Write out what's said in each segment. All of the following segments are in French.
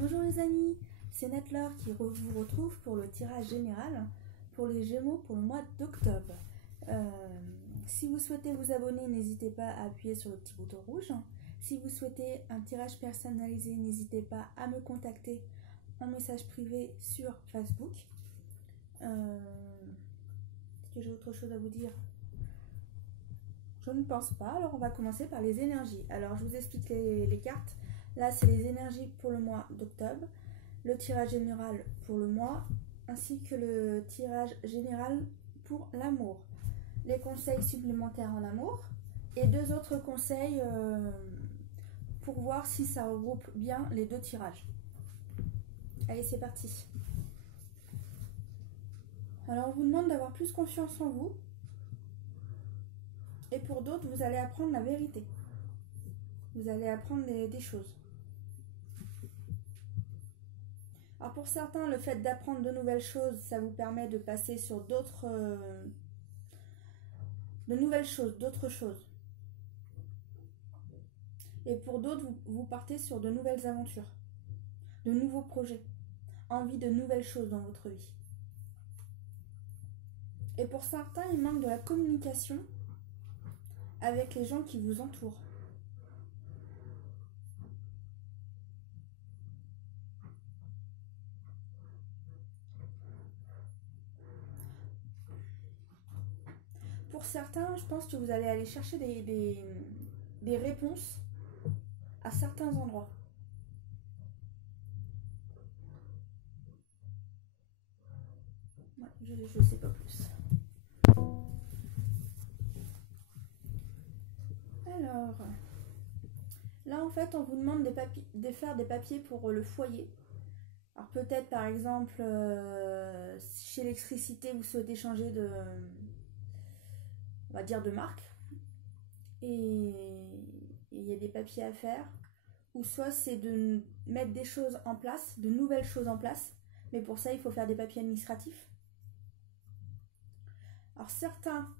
Bonjour les amis, c'est Natlaure qui vous retrouve pour le tirage général pour les Gémeaux pour le mois d'octobre. Si vous souhaitez vous abonner, n'hésitez pas à appuyer sur le petit bouton rouge. Si vous souhaitez un tirage personnalisé, n'hésitez pas à me contacter en message privé sur Facebook. Est-ce que j'ai autre chose à vous dire? Je ne pense pas. Alors on va commencer par les énergies. Alors je vous explique les cartes. Là c'est les énergies pour le mois d'octobre, le tirage général pour le mois, ainsi que le tirage général pour l'amour. Les conseils supplémentaires en amour et deux autres conseils pour voir si ça regroupe bien les deux tirages. Allez, c'est parti. Alors on vous demande d'avoir plus confiance en vous. Et pour d'autres, vous allez apprendre la vérité. Vous allez apprendre des choses. Alors pour certains, le fait d'apprendre de nouvelles choses, ça vous permet de passer sur d'autres... de nouvelles choses, d'autres choses. Et pour d'autres, vous partez sur de nouvelles aventures, de nouveaux projets, envie de nouvelles choses dans votre vie. Et pour certains, il manque de la communication avec les gens qui vous entourent. Pour certains, je pense que vous allez aller chercher des réponses à certains endroits. Ouais, je ne sais pas plus. Alors, là en fait on vous demande de faire des papiers pour le foyer. Alors peut-être par exemple chez l'électricité vous souhaitez changer de, on va dire, de marque, et il y a des papiers à faire, ou soit c'est de mettre des choses en place, de nouvelles choses en place, mais pour ça il faut faire des papiers administratifs. Alors certains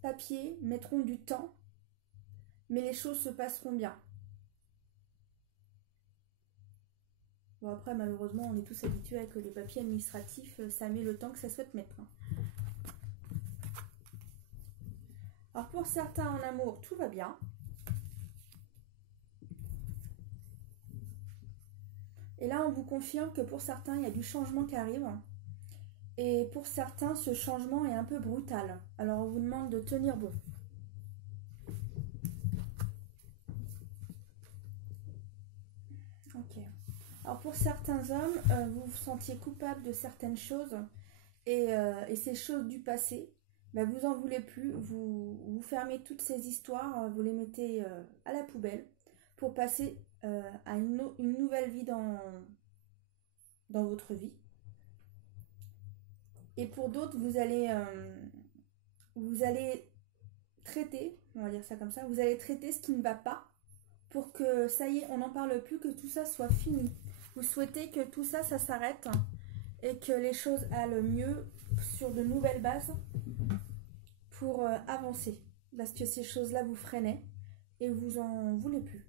papiers mettront du temps, mais les choses se passeront bien. Bon, après, malheureusement, on est tous habitués avec les papiers administratifs, ça met le temps que ça souhaite mettre. Alors, pour certains en amour, tout va bien. Et là, on vous confirme que pour certains, il y a du changement qui arrive. Et pour certains, ce changement est un peu brutal. Alors, on vous demande de tenir bon. Ok. Alors, pour certains hommes, vous vous sentiez coupable de certaines choses. Et ces choses du passé, ben vous en voulez plus, vous fermez toutes ces histoires, vous les mettez à la poubelle pour passer à une nouvelle vie dans votre vie. Et pour d'autres, vous allez traiter, on va dire ça comme ça, vous allez traiter ce qui ne va pas pour que ça y est, on n'en parle plus, que tout ça soit fini. Vous souhaitez que tout ça, ça s'arrête et que les choses aillent mieux sur de nouvelles bases pour avancer, parce que ces choses-là vous freinaient et vous en voulez plus.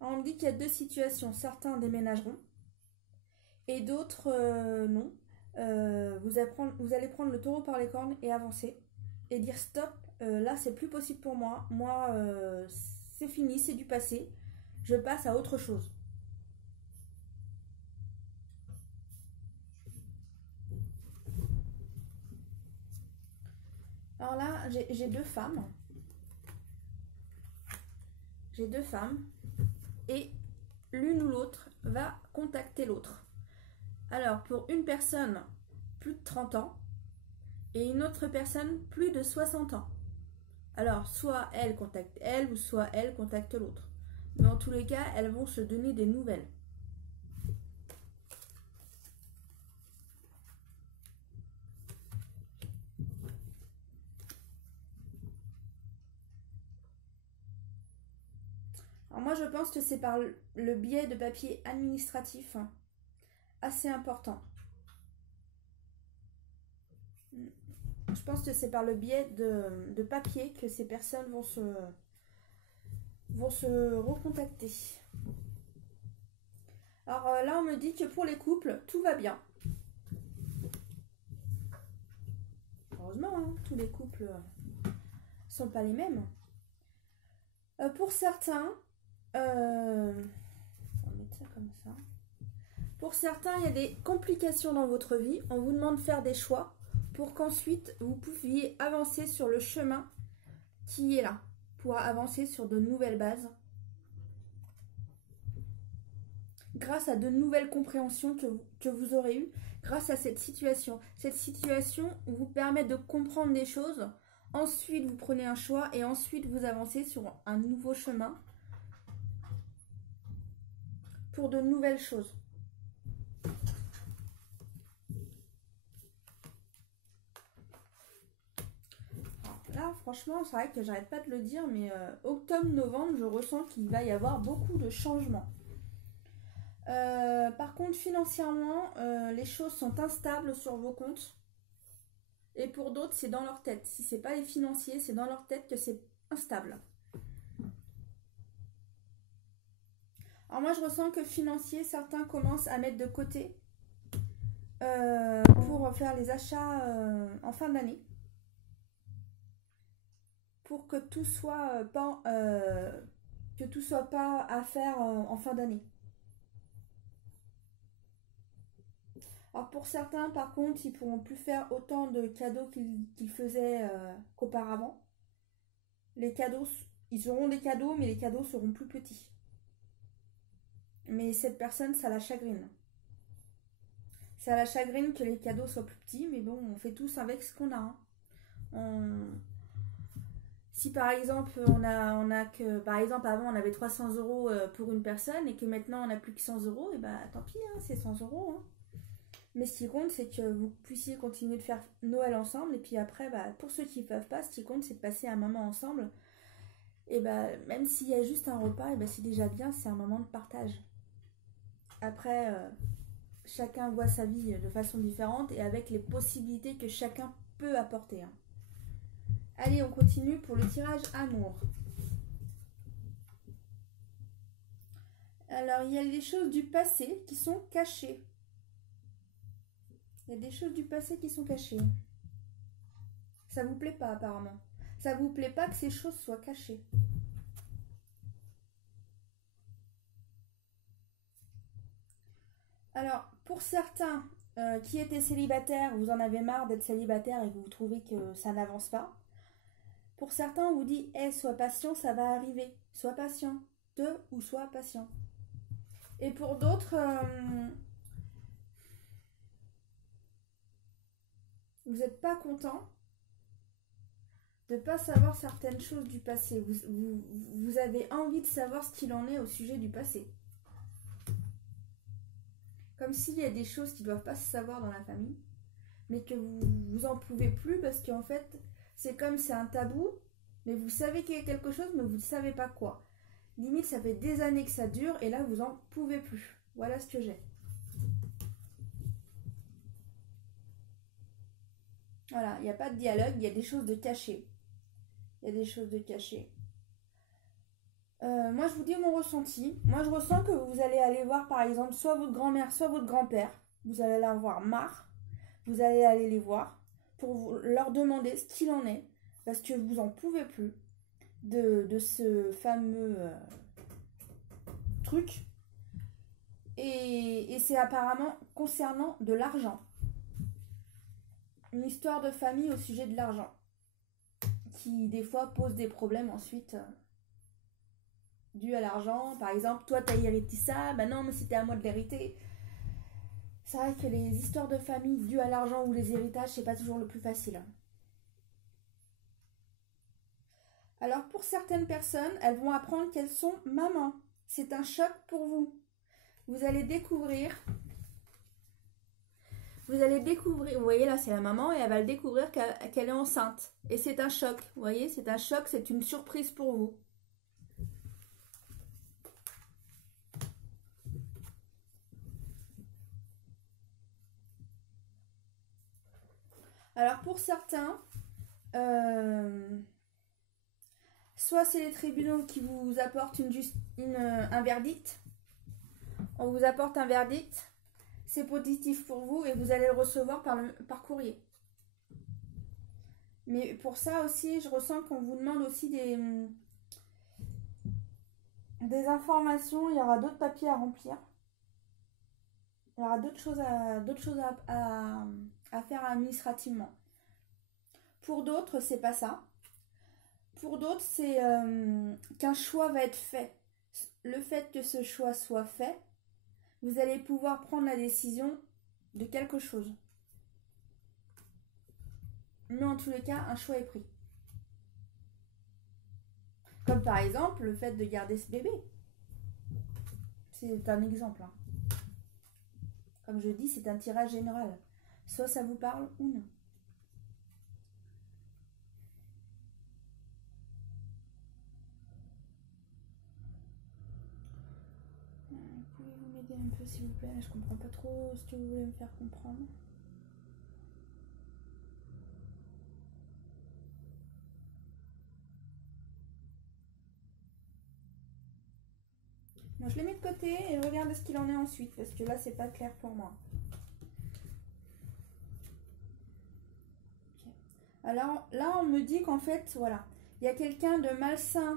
Alors on me dit qu'il y a deux situations, certains déménageront et d'autres non. Vous allez prendre le taureau par les cornes et avancer et dire stop, là c'est plus possible pour moi, c'est fini, c'est du passé, je passe à autre chose. Alors là, j'ai deux femmes. J'ai deux femmes. Et l'une ou l'autre va contacter l'autre. Alors, pour une personne, plus de 30 ans. Et une autre personne, plus de 60 ans. Alors, soit elle contacte elle, ou soit elle contacte l'autre. Mais en tous les cas, elles vont se donner des nouvelles. Alors moi je pense que c'est par le biais de papiers administratifs assez important. Je pense que c'est par le biais de papiers que ces personnes vont se recontacter. Alors là, on me dit que pour les couples, tout va bien. Heureusement, hein, tous les couples sont pas les mêmes. Pour certains, on va mettre ça comme ça. Pour certains, il y a des complications dans votre vie. On vous demande de faire des choix pour qu'ensuite vous puissiez avancer sur le chemin qui est là, pour avancer sur de nouvelles bases. Grâce à de nouvelles compréhensions que vous aurez eues, grâce à cette situation. Cette situation vous permet de comprendre des choses. Ensuite, vous prenez un choix et ensuite vous avancez sur un nouveau chemin pour de nouvelles choses. Alors là, franchement, c'est vrai que j'arrête pas de le dire, mais octobre-novembre, je ressens qu'il va y avoir beaucoup de changements. Par contre, financièrement, les choses sont instables sur vos comptes. Et pour d'autres, c'est dans leur tête. Si c'est pas les financiers, c'est dans leur tête que c'est instable. Alors moi, je ressens que financier, certains commencent à mettre de côté pour faire les achats en fin d'année. Pour que tout soit pas à faire en fin d'année. Alors pour certains, par contre, ils ne pourront plus faire autant de cadeaux qu'ils faisaient qu'auparavant. Les cadeaux, ils auront des cadeaux, mais les cadeaux seront plus petits. Mais cette personne, ça la chagrine. Ça la chagrine que les cadeaux soient plus petits, mais bon, on fait tous avec ce qu'on a. Hein. Si par exemple, on a que, par exemple, avant on avait 300 € pour une personne et que maintenant on n'a plus que 100 €, et bah tant pis, hein, c'est 100 €. Hein. Mais ce qui compte, c'est que vous puissiez continuer de faire Noël ensemble. Et puis après, bah, pour ceux qui ne peuvent pas, ce qui compte, c'est de passer un moment ensemble. Et bah, même s'il y a juste un repas, et bah, c'est déjà bien, c'est un moment de partage. Après, chacun voit sa vie de façon différente et avec les possibilités que chacun peut apporter. Hein. Allez, on continue pour le tirage amour. Alors, il y a des choses du passé qui sont cachées. Il y a des choses du passé qui sont cachées. Ça vous plaît pas apparemment. Ça vous plaît pas que ces choses soient cachées. Alors, pour certains qui étaient célibataires, vous en avez marre d'être célibataire et que vous trouvez que ça n'avance pas. Pour certains, on vous dit hey, sois patient, ça va arriver. Sois patient. Ou sois patient. Et pour d'autres, vous n'êtes pas content de ne pas savoir certaines choses du passé. Vous avez envie de savoir ce qu'il en est au sujet du passé. Comme s'il y a des choses qui ne doivent pas se savoir dans la famille, mais que vous en pouvez plus parce qu'en fait, c'est comme c'est un tabou, mais vous savez qu'il y a quelque chose, mais vous ne savez pas quoi. Limite, ça fait des années que ça dure et là, vous en pouvez plus. Voilà ce que j'ai. Voilà, il n'y a pas de dialogue, il y a des choses de cachées. Il y a des choses de cachées. Moi, je vous dis mon ressenti. Moi, je ressens que vous allez aller voir, par exemple, soit votre grand-mère, soit votre grand-père. Vous allez leur avoir marre. Vous allez aller les voir pour leur demander ce qu'il en est. Parce que vous en pouvez plus de ce fameux truc. Et c'est apparemment concernant de l'argent. Une histoire de famille au sujet de l'argent. Qui, des fois, pose des problèmes ensuite... dû à l'argent, par exemple, toi t'as hérité ça, bah non mais c'était à moi de l'hériter. C'est vrai que les histoires de famille dues à l'argent ou les héritages, c'est pas toujours le plus facile. Alors pour certaines personnes, elles vont apprendre qu'elles sont mamans. C'est un choc pour vous. Vous allez découvrir, vous voyez là c'est la maman et elle va le découvrir qu'elle est enceinte. Et c'est un choc, vous voyez, c'est un choc, c'est une surprise pour vous. Alors pour certains, soit c'est les tribunaux qui vous apportent un verdict, On vous apporte un verdict, c'est positif pour vous et vous allez le recevoir par courrier. Mais pour ça aussi, je ressens qu'on vous demande aussi des informations. Il y aura d'autres papiers à remplir. Il y aura d'autres choses à faire administrativement. Pour d'autres, c'est pas ça. Pour d'autres, c'est qu'un choix va être fait. Le fait que ce choix soit fait, vous allez pouvoir prendre la décision de quelque chose. Mais en tous les cas, un choix est pris. Comme par exemple, le fait de garder ce bébé. C'est un exemple. Hein. Comme je dis, c'est un tirage général. Soit ça vous parle ou non. Pouvez-vous m'aider un peu s'il vous plaît? Je comprends pas trop ce que vous voulez me faire comprendre. Bon, je les mets de côté et je regarde ce qu'il en est ensuite, parce que là, c'est pas clair pour moi. Okay. Alors là, on me dit qu'en fait, voilà, il y a quelqu'un de malsain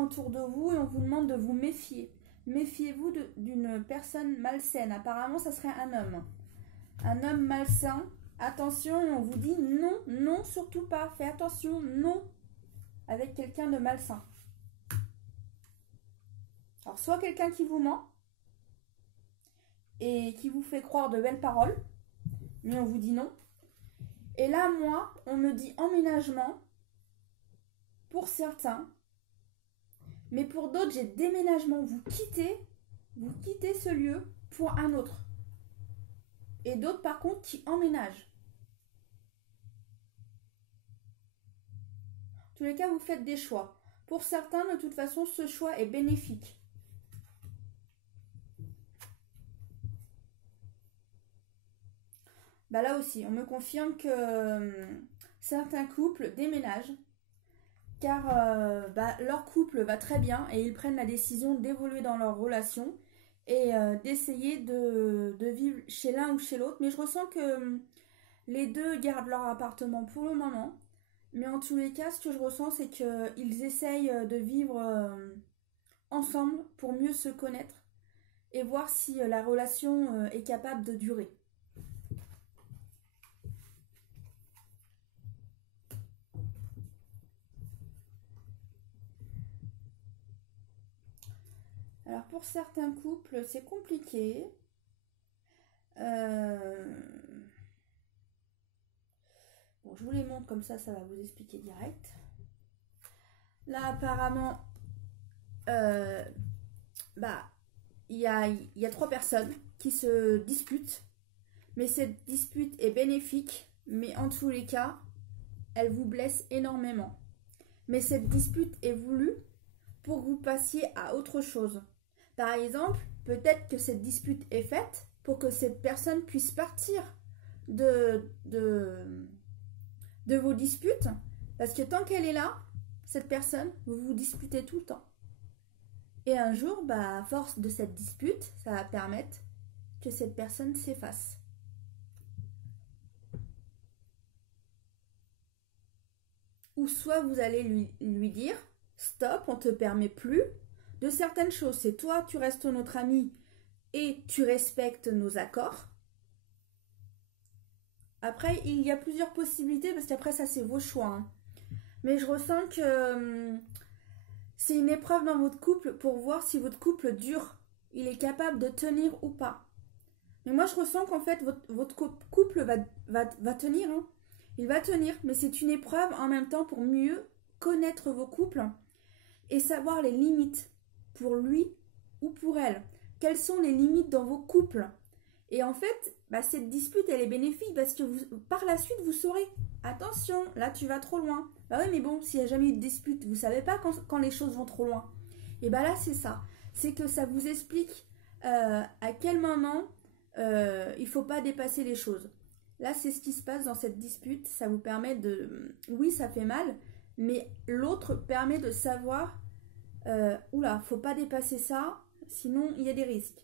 autour de vous et on vous demande de vous méfier. Méfiez-vous d'une personne malsaine. Apparemment, ça serait un homme. Un homme malsain. Attention, on vous dit non, non, surtout pas. Fais attention, non, avec quelqu'un de malsain. Alors, soit quelqu'un qui vous ment et qui vous fait croire de belles paroles, mais on vous dit non. Et là, moi, on me dit emménagement pour certains, mais pour d'autres, j'ai déménagement. Vous quittez ce lieu pour un autre. Et d'autres, par contre, qui emménagent. En tous les cas, vous faites des choix. Pour certains, de toute façon, ce choix est bénéfique. Bah là aussi, on me confirme que certains couples déménagent car leur couple va très bien et ils prennent la décision d'évoluer dans leur relation et d'essayer de vivre chez l'un ou chez l'autre. Mais je ressens que les deux gardent leur appartement pour le moment. Mais en tous les cas, ce que je ressens, c'est qu'ils essayent de vivre ensemble pour mieux se connaître et voir si la relation est capable de durer. Alors pour certains couples, c'est compliqué. Bon, je vous les montre comme ça va vous expliquer direct. Là, apparemment, il y a 3 personnes qui se disputent. Mais cette dispute est bénéfique, mais en tous les cas, elle vous blesse énormément. Mais cette dispute est voulue pour que vous passiez à autre chose. Par exemple, peut-être que cette dispute est faite pour que cette personne puisse partir de vos disputes. Parce que tant qu'elle est là, cette personne, vous vous disputez tout le temps. Et un jour, à force de cette dispute, ça va permettre que cette personne s'efface. Ou soit vous allez lui dire « Stop, on ne te permet plus de certaines choses. C'est toi, tu restes notre ami et tu respectes nos accords. » Après, il y a plusieurs possibilités parce qu'après, ça, c'est vos choix. Hein. Mais je ressens que c'est une épreuve dans votre couple pour voir si votre couple dure. Il est capable de tenir ou pas. Mais moi, je ressens qu'en fait, votre couple va tenir. Hein. Il va tenir, mais c'est une épreuve en même temps pour mieux connaître vos couples et savoir les limites pour lui ou pour elle. Quelles sont les limites dans vos couples? Et en fait, cette dispute, elle est bénéfique parce que par la suite, vous saurez. Attention, là, tu vas trop loin. Bah oui, mais bon, s'il n'y a jamais eu de dispute, vous savez pas quand les choses vont trop loin. Et là, c'est ça. C'est que ça vous explique à quel moment il ne faut pas dépasser les choses. Là, c'est ce qui se passe dans cette dispute. Ça vous permet de... Oui, ça fait mal, mais l'autre permet de savoir oula, faut pas dépasser ça. sinon il y a des risques.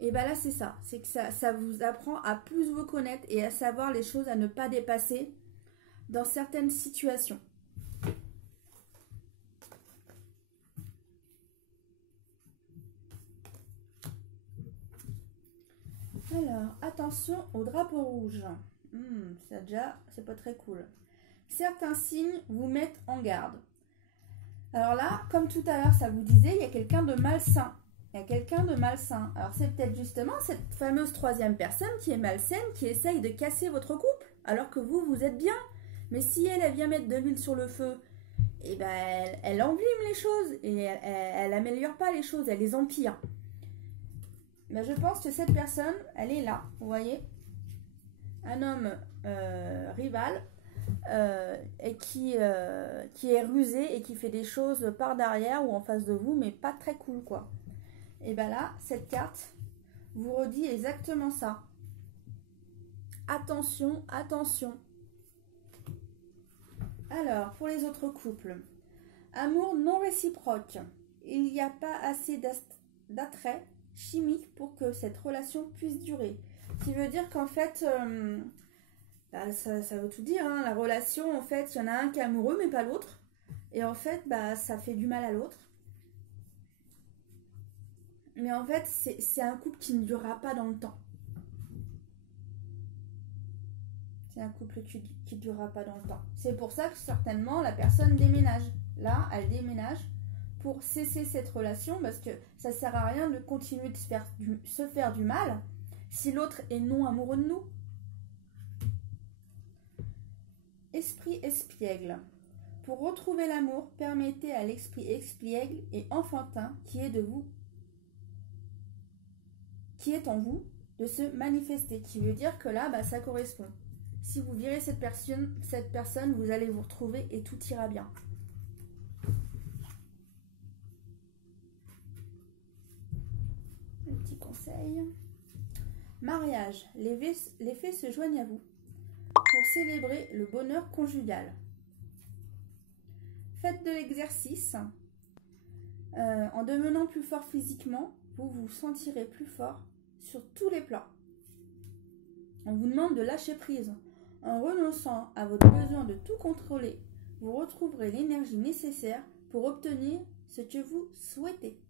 Et bien là c'est ça, c'est que ça vous apprend à plus vous connaître et à savoir les choses à ne pas dépasser dans certaines situations. Alors, attention au drapeau rouge. Ça déjà, c'est pas très cool. Certains signes vous mettent en garde. Alors là, comme tout à l'heure, ça vous disait, il y a quelqu'un de malsain. Il y a quelqu'un de malsain. Alors c'est peut-être justement cette fameuse troisième personne qui est malsaine, qui essaye de casser votre couple, alors que vous êtes bien. Mais si elle vient mettre de l'huile sur le feu, eh ben, elle envime les choses et elle améliore pas les choses, elle les empire. Mais je pense que cette personne, elle est là, vous voyez, un homme rival et qui est rusé et qui fait des choses par derrière ou en face de vous, mais pas très cool, quoi. Et bien là, cette carte vous redit exactement ça. Attention, attention. Alors, pour les autres couples, amour non réciproque. Il n'y a pas assez d'attrait chimique pour que cette relation puisse durer. Ce qui veut dire qu'en fait, ça veut tout dire, hein. La relation, en fait, il y en a un qui est amoureux, mais pas l'autre. Et en fait, ça fait du mal à l'autre. Mais en fait, c'est un couple qui ne durera pas dans le temps. C'est un couple qui ne durera pas dans le temps. C'est pour ça que certainement, la personne déménage. Là, elle déménage pour cesser cette relation parce que ça ne sert à rien de continuer de se faire du mal si l'autre est non amoureux de nous. Esprit espiègle. Pour retrouver l'amour, permettez à l'esprit espiègle et enfantin qui est en vous de se manifester. Qui veut dire que là, ça correspond. Si vous virez cette personne, vous allez vous retrouver et tout ira bien. Un petit conseil. Mariage. Les fées se joignent à vous pour célébrer le bonheur conjugal. Faites de l'exercice. En devenant plus fort physiquement, vous vous sentirez plus fort sur tous les plans. On vous demande de lâcher prise. En renonçant à votre besoin de tout contrôler, vous retrouverez l'énergie nécessaire pour obtenir ce que vous souhaitez.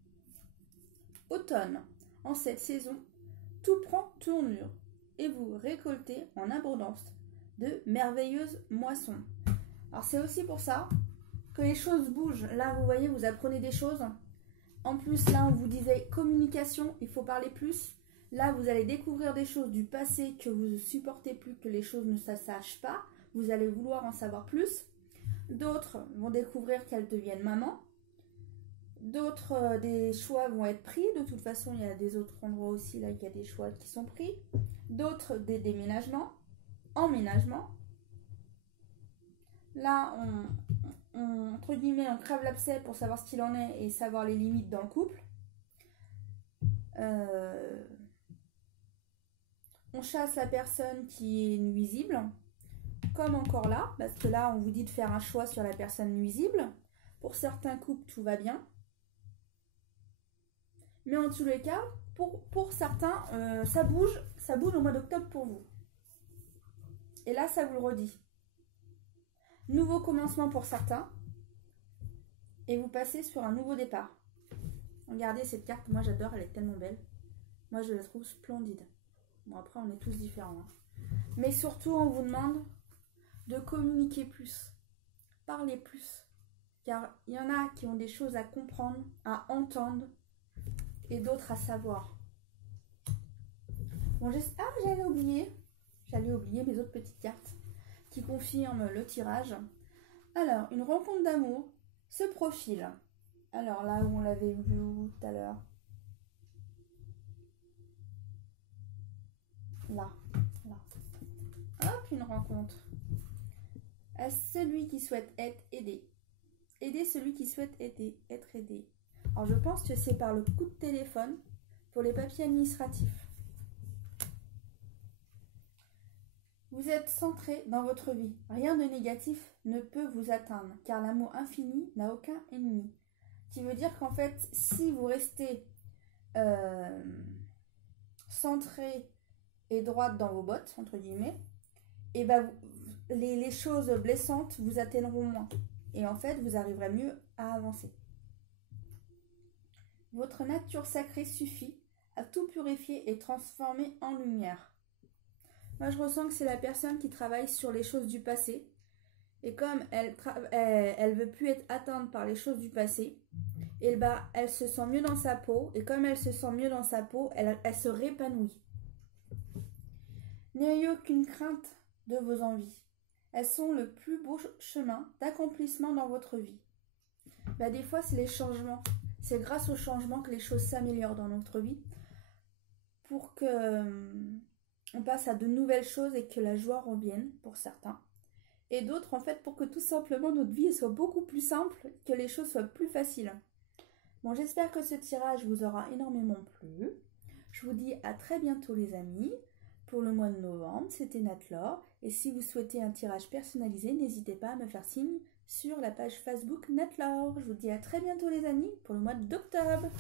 Automne. En cette saison, tout prend tournure et vous récoltez en abondance de merveilleuses moissons. Alors c'est aussi pour ça que les choses bougent. Là, vous voyez, vous apprenez des choses. En plus, là, on vous disait communication, il faut parler plus. Là, vous allez découvrir des choses du passé que vous ne supportez plus, que les choses ne se sachent pas. Vous allez vouloir en savoir plus. D'autres vont découvrir qu'elles deviennent maman. D'autres, des choix vont être pris. De toute façon, il y a des autres endroits aussi, là, il y a des choix qui sont pris. D'autres, des déménagements, emménagements. Là, entre guillemets, on crève l'abcès pour savoir ce qu'il en est et savoir les limites dans le couple. On chasse la personne qui est nuisible, comme encore là, parce que là, on vous dit de faire un choix sur la personne nuisible. Pour certains couples, tout va bien. Mais en tous les cas, pour certains, ça bouge au mois d'octobre pour vous. Et là, ça vous le redit. Nouveau commencement pour certains. Et vous passez sur un nouveau départ. Regardez cette carte, moi j'adore, elle est tellement belle. Moi je la trouve splendide. Bon, après on est tous différents. Hein. Mais surtout, on vous demande de communiquer plus. Parler plus. Car il y en a qui ont des choses à comprendre, à entendre, et d'autres à savoir. Bon, j'allais oublier mes autres petites cartes qui confirment le tirage. Alors, une rencontre d'amour se profile. Alors là où on l'avait vu tout à l'heure. Là. Hop, une rencontre. À celui qui souhaite être aidé. Aider celui qui souhaite être aidé. Alors je pense que c'est par le coup de téléphone pour les papiers administratifs. Vous êtes centré dans votre vie. Rien de négatif ne peut vous atteindre, car l'amour infini n'a aucun ennemi. Ce qui veut dire qu'en fait, si vous restez centrée et droite dans vos bottes, entre guillemets, et ben, les choses blessantes vous atteindront moins. Et en fait, vous arriverez mieux à avancer. Votre nature sacrée suffit à tout purifier et transformer en lumière. Moi, je ressens que c'est la personne qui travaille sur les choses du passé. Et comme elle veut plus être atteinte par les choses du passé, et ben, elle se sent mieux dans sa peau. Et comme elle se sent mieux dans sa peau, elle se répanouit. N'ayez aucune crainte de vos envies. Elles sont le plus beau chemin d'accomplissement dans votre vie. Ben, des fois, c'est les changements. C'est grâce aux changements que les choses s'améliorent dans notre vie pour que on passe à de nouvelles choses et que la joie revienne pour certains. Et d'autres, en fait, pour que tout simplement notre vie soit beaucoup plus simple, que les choses soient plus faciles. Bon, j'espère que ce tirage vous aura énormément plu. Je vous dis à très bientôt les amis. Pour le mois de novembre, c'était Natlaure. Et si vous souhaitez un tirage personnalisé, n'hésitez pas à me faire signe sur la page Facebook Natlaure. Je vous dis à très bientôt les amis pour le mois d'octobre.